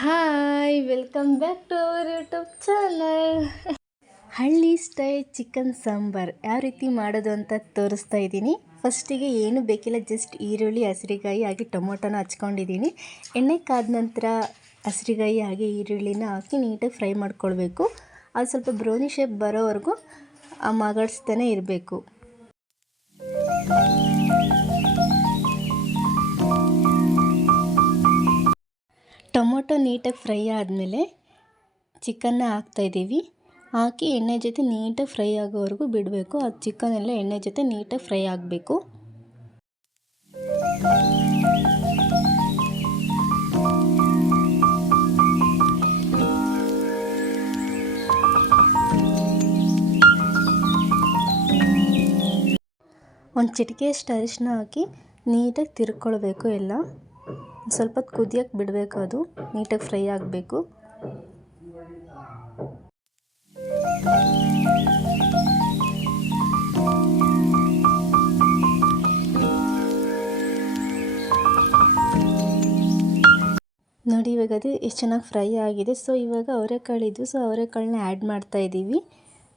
Hi welcome back to our YouTube channel. ಹಳ್ಳಿ style chicken sambar ಯಾವ ರೀತಿ ಮಾಡೋದು ಅಂತ ತೋರಿಸ್ತಾ ಇದ್ದೀನಿ. ಫಸ್ಟಿಗೆ ಏನು ಬೇಕಿಲ್ಲ, ಜಸ್ಟ್ ಈರುಳ್ಳಿ, ಹಸಿರುಗಾಯಿ ಹಾಗೆ ಟೊಮೊಟೊನ ಹಚ್ಕೊಂಡಿದ್ದೀನಿ. ಎಣ್ಣೆ ಕಾದ ನಂತರ ಹಸಿರುಗಾಯಿ ಹಾಗೆ ಈರುಳ್ಳಿನ ಹಾಕಿ ನೀಟಾಗಿ ಫ್ರೈ ಮಾಡ್ಕೊಳ್ಬೇಕು. ಅದು ಸ್ವಲ್ಪ ಬ್ರೌನಿ ಶೇಪ್ ಬರೋವರೆಗೂ ಮಗಡಿಸ್ತಾನೆ ಇರಬೇಕು. ಟೊಮೊಟೊ ನೀಟಾಗಿ ಫ್ರೈ ಆದಮೇಲೆ ಚಿಕನ್ನ ಹಾಕ್ತಾಯಿದ್ದೀವಿ. ಹಾಕಿ ಎಣ್ಣೆ ಜೊತೆ ನೀಟಾಗಿ ಫ್ರೈ ಆಗೋವರೆಗೂ ಬಿಡಬೇಕು. ಅದು ಚಿಕನ್ ಎಲ್ಲ ಎಣ್ಣೆ ಜೊತೆ ನೀಟಾಗಿ ಫ್ರೈ ಆಗಬೇಕು. ಒಂದು ಚಿಟಿಕೆಯಷ್ಟು ಅರಿಶಿನ ಹಾಕಿ ನೀಟಾಗಿ ತಿರ್ಕೊಳ್ಬೇಕು. ಎಲ್ಲ ಸ್ವಲ್ಪ ಹೊತ್ತು ಕುದಿಯೋಕ್ಕೆ ಬಿಡಬೇಕು. ಅದು ನೀಟಾಗಿ ಫ್ರೈ ಆಗಬೇಕು. ನೋಡಿ ಇವಾಗ ಅದು ಎಷ್ಟು ಚೆನ್ನಾಗಿ ಫ್ರೈ ಆಗಿದೆ. ಸೊ ಇವಾಗ ಅವರೆಕಾಳಿದ್ದು, ಸೊ ಅವರೆಕಾಳನ್ನ ಆ್ಯಡ್ ಮಾಡ್ತಾಯಿದ್ದೀವಿ.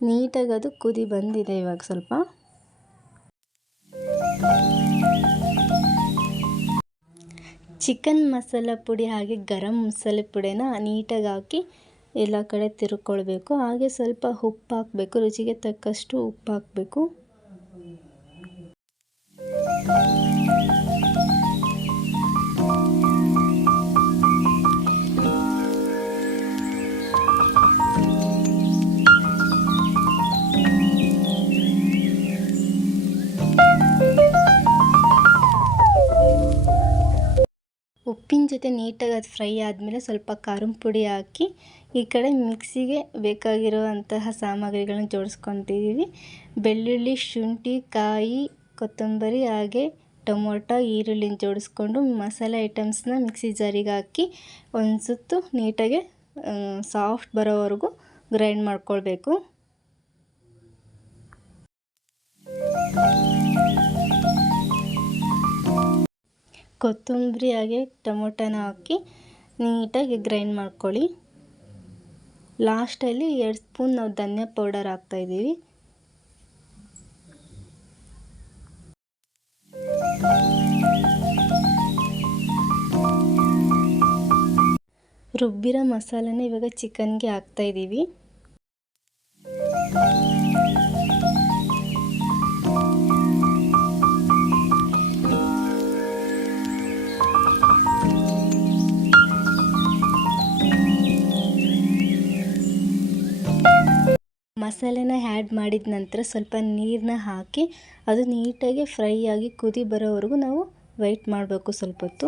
ನೀಟಾಗಿ ಅದು ಕುದಿ ಬಂದಿದೆ. ಇವಾಗ ಸ್ವಲ್ಪ ಚಿಕನ್ ಮಸಾಲ ಪುಡಿ ಹಾಗೆ ಗರಂ ಮಸಾಲೆ ಪುಡಿನ ನೀಟಾಗಿ ಹಾಕಿ ಎಲ್ಲ ಕಡೆ ತಿರ್ಕೊಳ್ಬೇಕು. ಹಾಗೆ ಸ್ವಲ್ಪ ಉಪ್ಪು ಹಾಕಬೇಕು, ರುಚಿಗೆ ತಕ್ಕಷ್ಟು ಉಪ್ಪು ಹಾಕಬೇಕು. ಉಪ್ಪಿನ ಜೊತೆ ನೀಟಾಗಿ ಅದು ಫ್ರೈ ಆದಮೇಲೆ ಸ್ವಲ್ಪ ಖಾರದ ಪುಡಿ ಹಾಕಿ ಈ ಕಡೆ ಮಿಕ್ಸಿಗೆ ಬೇಕಾಗಿರುವಂತಹ ಸಾಮಗ್ರಿಗಳನ್ನ ಜೋಡಿಸ್ಕೊತಿದ್ದೀವಿ. ಬೆಳ್ಳುಳ್ಳಿ, ಶುಂಠಿ, ಕಾಯಿ, ಕೊತ್ತಂಬರಿ ಹಾಗೆ ಟೊಮೊಟೊ, ಈರುಳ್ಳಿನ ಜೋಡಿಸ್ಕೊಂಡು ಮಸಾಲೆ ಐಟಮ್ಸ್ನ ಮಿಕ್ಸಿ ಜಾರಿಗೆ ಹಾಕಿ ಒಂದು ಸುತ್ತು ನೀಟಾಗಿ ಸಾಫ್ಟ್ ಬರೋವರೆಗೂ ಗ್ರೈಂಡ್ ಮಾಡ್ಕೊಳ್ಬೇಕು. ಕೊತ್ತಂಬರಿ ಹಾಗೆ ಟೊಮೊಟೊನ ಹಾಕಿ ನೀಟಾಗಿ ಗ್ರೈಂಡ್ ಮಾಡ್ಕೊಳ್ಳಿ. ಲಾಸ್ಟಲ್ಲಿ 2 ಸ್ಪೂನ್ ನಾವು ಧನಿಯಾ ಪೌಡರ್ ಹಾಕ್ತಾಯಿದ್ದೀವಿ. ರುಬ್ಬಿರೋ ಮಸಾಲೆನ ಇವಾಗ ಚಿಕನ್ಗೆ ಹಾಕ್ತಾಯಿದ್ದೀವಿ. ಮಸಾಲೆನ ಆ್ಯಡ್ ಮಾಡಿದ ನಂತರ ಸ್ವಲ್ಪ ನೀರನ್ನ ಹಾಕಿ ಅದು ನೀಟಾಗಿ ಫ್ರೈ ಆಗಿ ಕುದಿ ಬರೋವರೆಗೂ ನಾವು ವೆಯ್ಟ್ ಮಾಡಬೇಕು ಸ್ವಲ್ಪ ಹೊತ್ತು.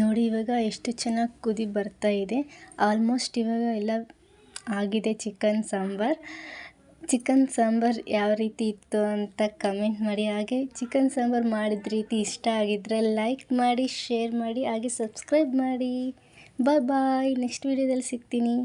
ನೋಡಿ ಇವಾಗ ಎಷ್ಟು ಚೆನ್ನಾಗಿ ಕುದಿ ಬರ್ತಾ ಇದೆ. ಆಲ್ಮೋಸ್ಟ್ ಇವಾಗ ಎಲ್ಲ ಆಗಿದೆ ಚಿಕನ್ ಸಾಂಬಾರ್. ಚಿಕನ್ ಸಾಂಬಾರ್ ಯಾವ ರೀತಿ ಇತ್ತು ಅಂತ ಕಮೆಂಟ್ ಮಾಡಿ. ಹಾಗೆ ಚಿಕನ್ ಸಾಂಬಾರ್ ಮಾಡಿದ ರೀತಿ ಇಷ್ಟ ಆಗಿದ್ದರೆ ಲೈಕ್ ಮಾಡಿ, ಶೇರ್ ಮಾಡಿ, ಹಾಗೆ ಸಬ್ಸ್ಕ್ರೈಬ್ ಮಾಡಿ. ಬಾಯ್ ಬಾಯ್. ನೆಕ್ಸ್ಟ್ ವೀಡಿಯೋದಲ್ಲಿ ಸಿಗ್ತೀನಿ.